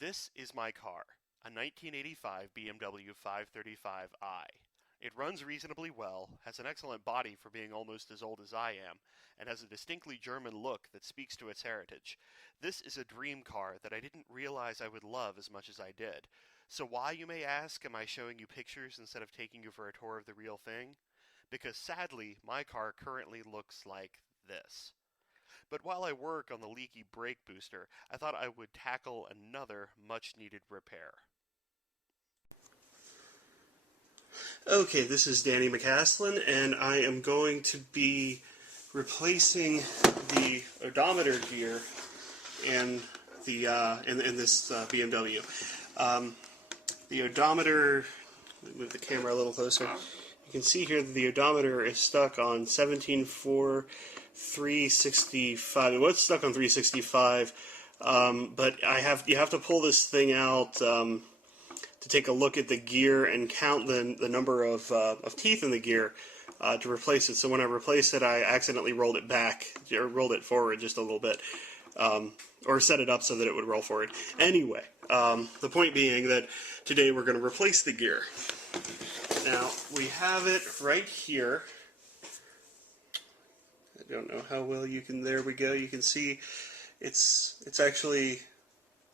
This is my car, a 1985 BMW 535i. It runs reasonably well, has an excellent body for being almost as old as I am, and has a distinctly German look that speaks to its heritage. This is a dream car that I didn't realize I would love as much as I did. So why, you may ask, am I showing you pictures instead of taking you for a tour of the real thing? Because sadly, my car currently looks like this. But while I work on the leaky brake booster, I thought I would tackle another much-needed repair. Okay, this is Danny McCaslin, and I am going to be replacing the odometer gear in this BMW. The odometer, let me move the camera a little closer. You can see here that the odometer is stuck on 17.4.365. It was stuck on 365, but you have to pull this thing out to take a look at the gear and count the number of teeth in the gear to replace it. So when I replaced it, I accidentally rolled it back, or rolled it forward just a little bit, or set it up so that it would roll forward. Anyway, the point being that today we're going to replace the gear. Now, we have it right here. I don't know how well you can, there we go, you can see it's actually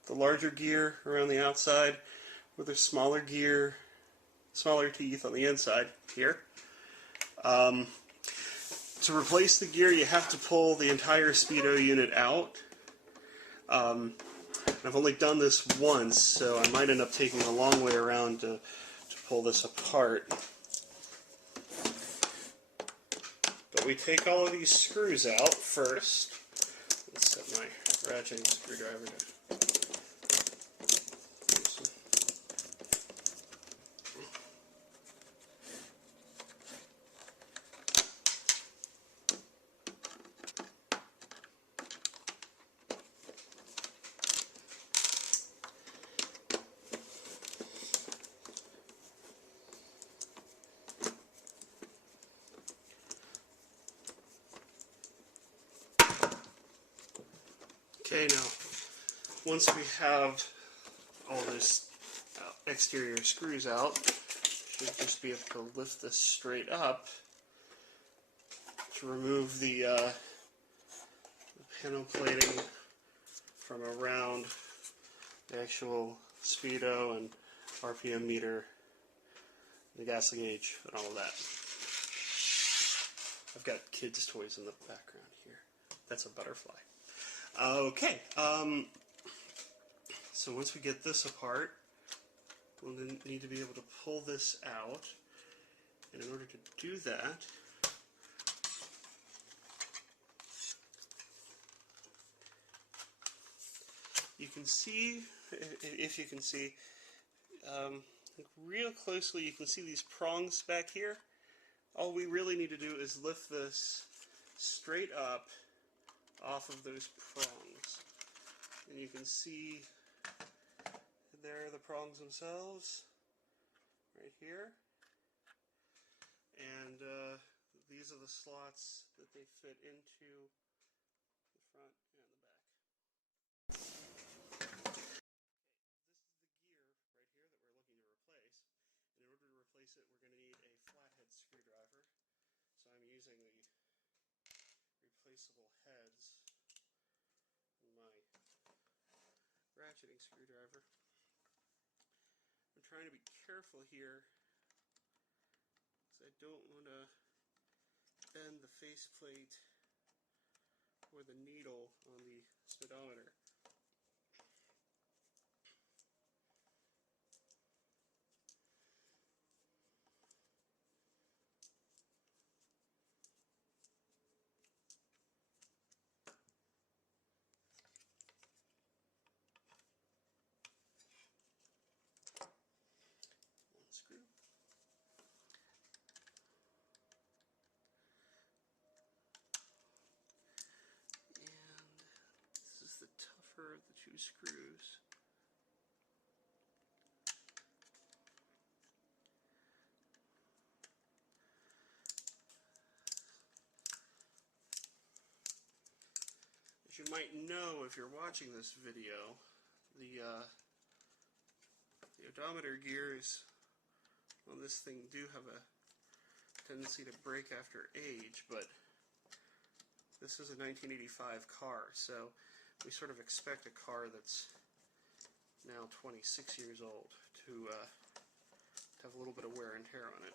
the larger gear around the outside with a smaller gear, smaller teeth on the inside here. To replace the gear, you have to pull the entire speedo unit out. I've only done this once, so I might end up taking a long way around to pull this apart. But we take all of these screws out first. Let's set my ratcheting screwdriver to Okay, now, once we have all this exterior screws out, we should just be able to lift this straight up to remove the panel plating from around the actual speedo and RPM meter, the gas gauge, and all of that. I've got kids' toys in the background here. That's a butterfly. Okay, so once we get this apart, we'll then need to be able to pull this out, and in order to do that, you can see, if you can see, real closely, you can see these prongs back here. All we really need to do is lift this straight up off of those prongs, and you can see there are the prongs themselves right here, and these are the slots that they fit into the front and the back. This is the gear right here that we're looking to replace, and in order to replace it, we're going to need a flathead screwdriver. So I'm using the replaceable heads in my ratcheting screwdriver. I'm trying to be careful here because I don't want to bend the faceplate or the needle on the speedometer. One screw. And this is the tougher of the two screws. As you might know if you're watching this video, the The odometer gears on this thing do have a tendency to break after age, but this is a 1985 car, so we sort of expect a car that's now 26 years old to have a little bit of wear and tear on it.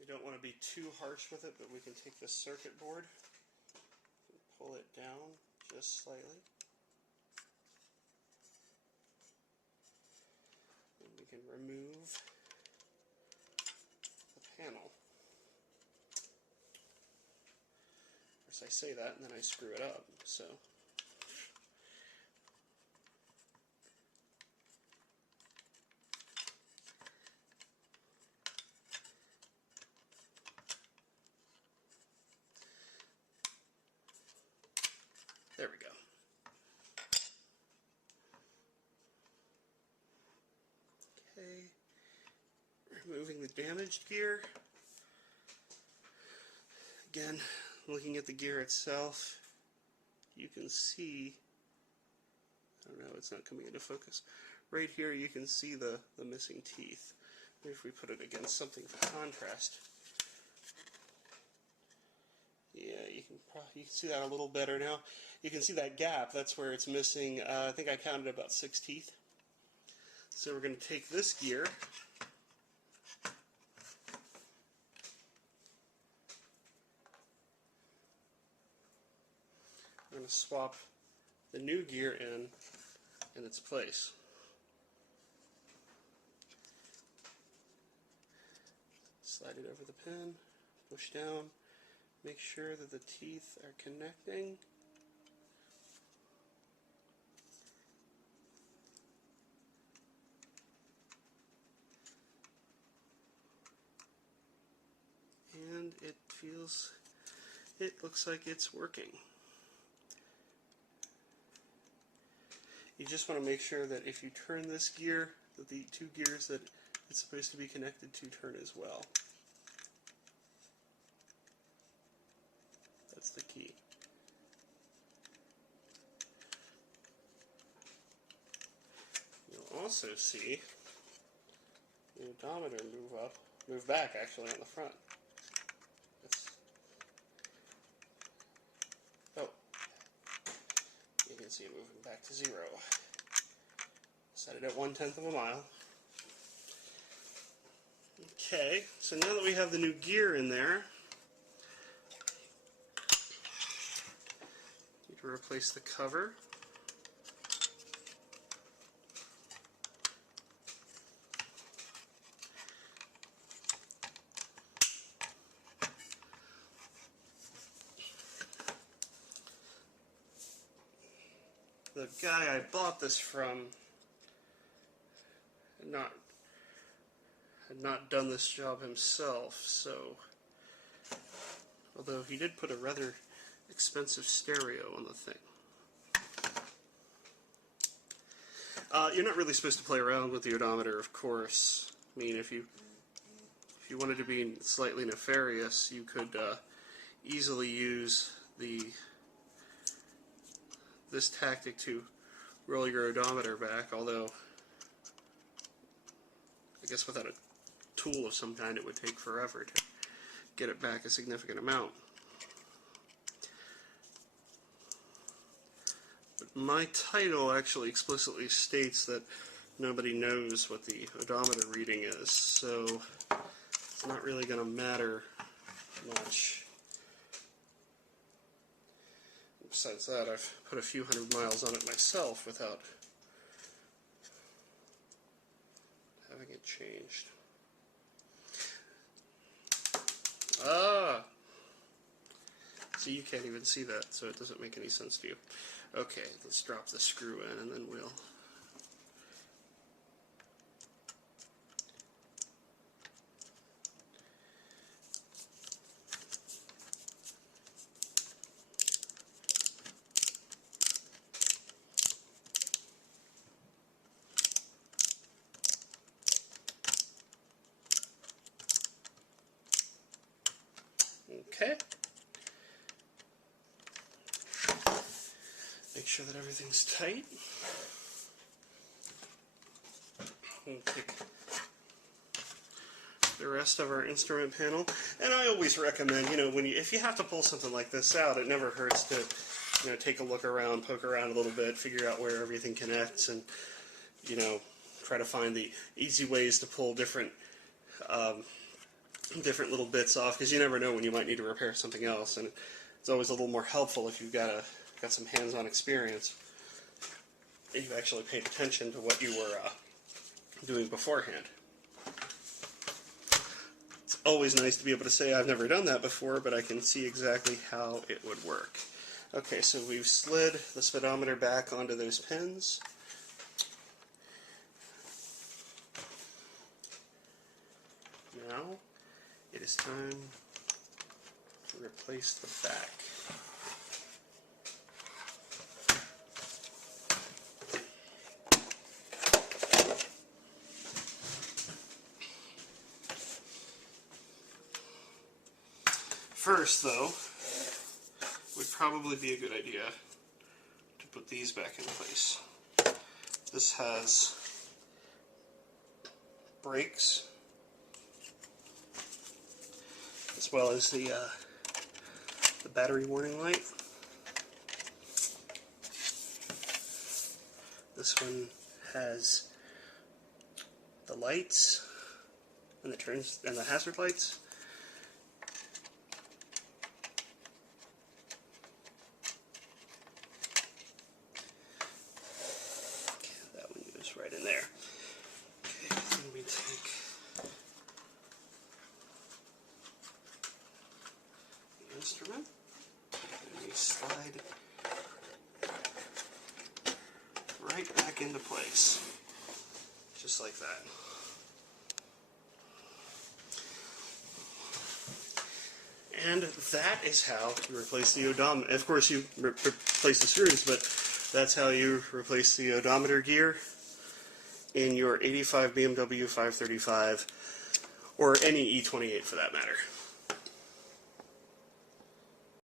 We don't want to be too harsh with it, but we can take this circuit board and pull it down just slightly. And we can remove the panel. Of course, I say that and then I screw it up, so. There we go. Okay, removing the damaged gear. Again, looking at the gear itself, you can see, I don't know, it's not coming into focus. Right here you can see the missing teeth. Maybe if we put it against something for contrast. Yeah, you can see that a little better now. You can see that gap, that's where it's missing, I think I counted about 6 teeth. So we're going to take this gear, we're going to swap the new gear in its place. Slide it over the pin, push down, make sure that the teeth are connecting. And it looks like it's working. You just want to make sure that if you turn this gear, that the 2 gears that it's supposed to be connected to turn as well. That's the key. You'll also see the odometer move back actually on the front. Oh, you can see it moving back to 0. Set it at 1/10 of a mile. Okay, so now that we have the new gear in there, need to replace the cover. The guy I bought this from had not done this job himself, so although he did put a rather expensive stereo on the thing. You're not really supposed to play around with the odometer, of course. I mean, if you wanted to be slightly nefarious, you could easily use this tactic to roll your odometer back, although I guess without a tool of some kind it would take forever to get it back a significant amount. But my title actually explicitly states that nobody knows what the odometer reading is, so it's not really going to matter much. Besides that, I've put a few hundred miles on it myself without having it changed. Ah! So you can't even see that, so it doesn't make any sense to you. Okay, let's drop the screw in and then we'll... Okay. Make sure that everything's tight. We'll take the rest of our instrument panel. And I always recommend, if you have to pull something like this out, it never hurts to, take a look around, poke around a little bit, figure out where everything connects, and, try to find the easy ways to pull different little bits off, because you never know when you might need to repair something else, and it's always a little more helpful if you've got some hands-on experience and you've actually paid attention to what you were doing beforehand. It's always nice to be able to say I've never done that before, but I can see exactly how it would work. Okay, so we've slid the speedometer back onto those pins. Now it is time to replace the back. First, though, would probably be a good idea to put these back in place. This has brakes, as well as the battery warning light. This one has the lights and the turns and the hazard lights. That one goes right in there. Okay, then we take the instrument and we slide right back into place, just like that. And that is how you replace the odometer. Of course, you replace the screws, but that's how you replace the odometer gear in your 85 BMW 535, or any E28 for that matter.